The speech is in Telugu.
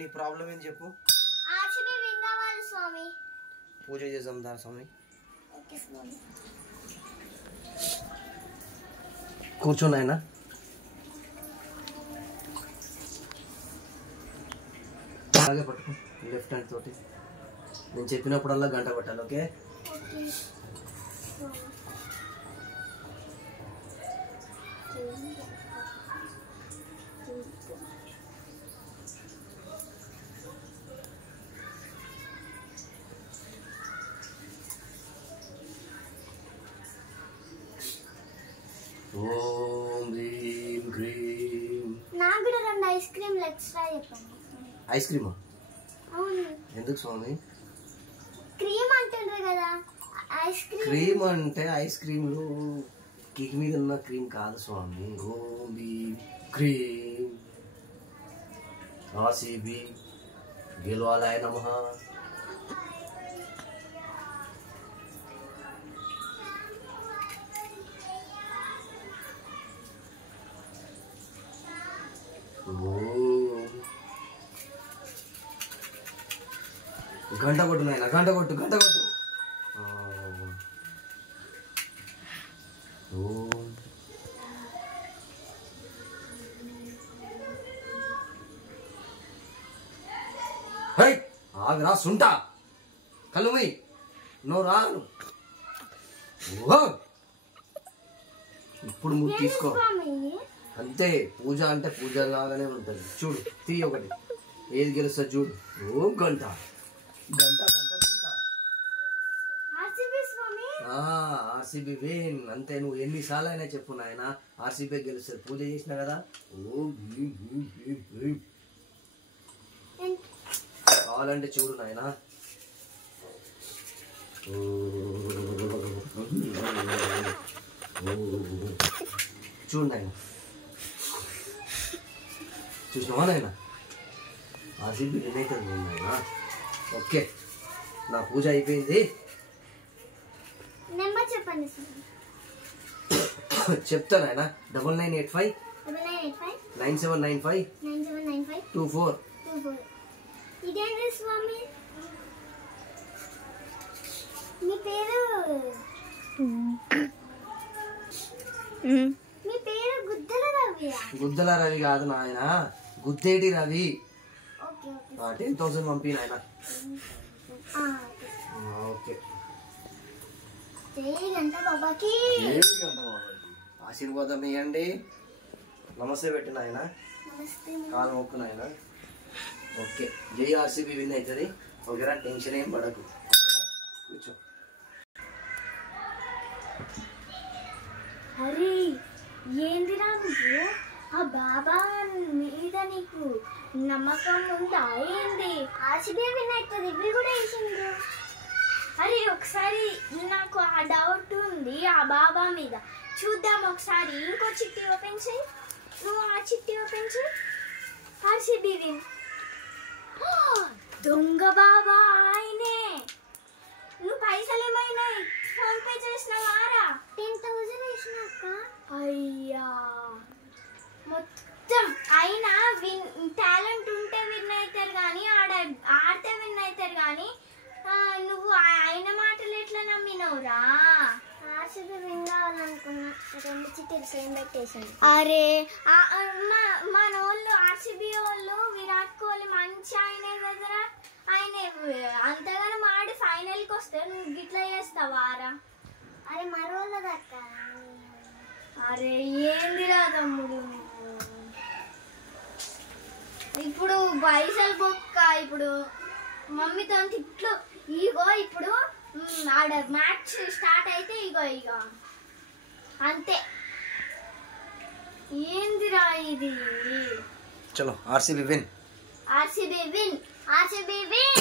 నీ ప్రాబ్లం ఏంటి చెప్పు. ఆర్సీబీ విన్ అవ్వాలి స్వామి. పూజ చేద్దాం దా స్వామి. ఓకే స్వామి. కూర్చోండి ఆయన. అలాగే పట్టుకో లెఫ్ట్ హ్యాండ్ తోటి. నేను చెప్పినప్పుడల్లా గంట కొట్టాలి. ఓకే. ఓం భీం క్రీం. నాకు కూడా 2 ఐస్ క్రీమ్లు ఎక్స్ట్రా చెప్పండి. ఐస్ క్రీమా? అవును. ఎందుకు స్వామి? క్రీమ్ అంటుండ్రు కదా, ఐస్ క్రీమ్. క్రీమ్ అంటే ఐస్ క్రీమ్లు కేక్ మీద ఉన్న క్రీమ్ కాదు స్వామి. ఓం భీం క్రీం. ఆర్సీబీ గెలవాలాయ నమః. గంట కొట్టు నాయన, గంట కొట్టు, గంట కొట్టు. ఆవిరా సుంట కలుమి నువ్వు రాను. ఇప్పుడు ముగ్గు తీసుకో అంతే. పూజ అంటే పూజ లాగానే ఉంటుంది. చూడు తీ ఒకటి, ఏది గెలుస్తా చూడు. ఓ గంట గంట గంట తింటా. ఆర్సీబీ విన్ అంతే. నువ్వు ఎన్నిసార్లు అయినా చెప్పు నాయన, ఆర్సీబీ గెలుస్తుంది. పూజ చేసినా కదా. ఓ కావాలంటే చూడు నాయన. చూడు నాయన, చూసినావా నాయన? ఆర్సీబీ విన్ అవుతుంది నాయన. ఓకే, నా పూజ అయిపోయింది. నెంబర్ చెప్పండి. చెప్తాను ఆయన. 9985 9795 24. ఇదేంటి స్వామి మీ పేరు? మీ పేరు గుద్దల రవి? గుద్దల రవి కాదు నాయన, గుద్దేటి రవి. 10,000 పంపి నాయన. ఓకే. ఆశీర్వాదం ఇవ్వండి. నమస్తే పెట్టిన ఆయన, కాలు మొక్కున ఆయన. ఓకే, జై ఆర్సీబీ విన్ అవుతుంది. ఓకేరా, టెన్షన్ ఏం పడకు. కూర్చో. అరే ఏందిరా నువ్వు? ఆ బాబా మీద నీకు నమ్మకం ఉందా ఏంది? ఆర్సీబీ విన్ అవుతుంది, ఇవి కూడా వేసిండ్రు. అరే ఒకసారి నాకు ఆ డౌట్ ఉంది ఆ బాబా మీద. చూద్దాం ఒకసారి. ఇంకో చిట్టి ఓపెన్ చేయి. నువ్వు ఆ చిట్టి ఓపెన్ చేయి. RCB win. దొంగ బాబా ఆయనే. నువ్వు పైసలు ఏమైనా ఫోన్ పే చేసినావారా? 10,000 వేసినాక. అయ్యా మొత్తం అయినా టాలెంట్ ఉంటే విన్ అవుతారు కానీ, ఆడితే విన్ అవుతారు కానీ నువ్వు ఆయన మాటలు ఎట్లా నమ్మినవురా? ఆర్సీబీ విన్ కావాలనుకున్నా, 2 చిట్టీలు సేమ్ పెట్టేసాను. అరే మన వాళ్ళు ఆర్సీబీ వాళ్ళు విరాట్ కోహ్లీ మంచి ఆయనే కదరా. ఆయన అంతగానో ఆడి ఫైనల్కి వస్తే నువ్వు గిట్లా చేస్తావారా? అరే మరోళ్ళ దక్క. అరే ఏందిరా తమ్ముడు, ఇప్పుడు పైసలు బొక్క. ఇప్పుడు మమ్మీతో ఇట్లు ఇగో, ఇప్పుడు ఆడ మ్యాచ్ స్టార్ట్ అయితే ఇగో అంతే. ఏందిరా ఇది? చలో RCB win. RCB win. RCB win.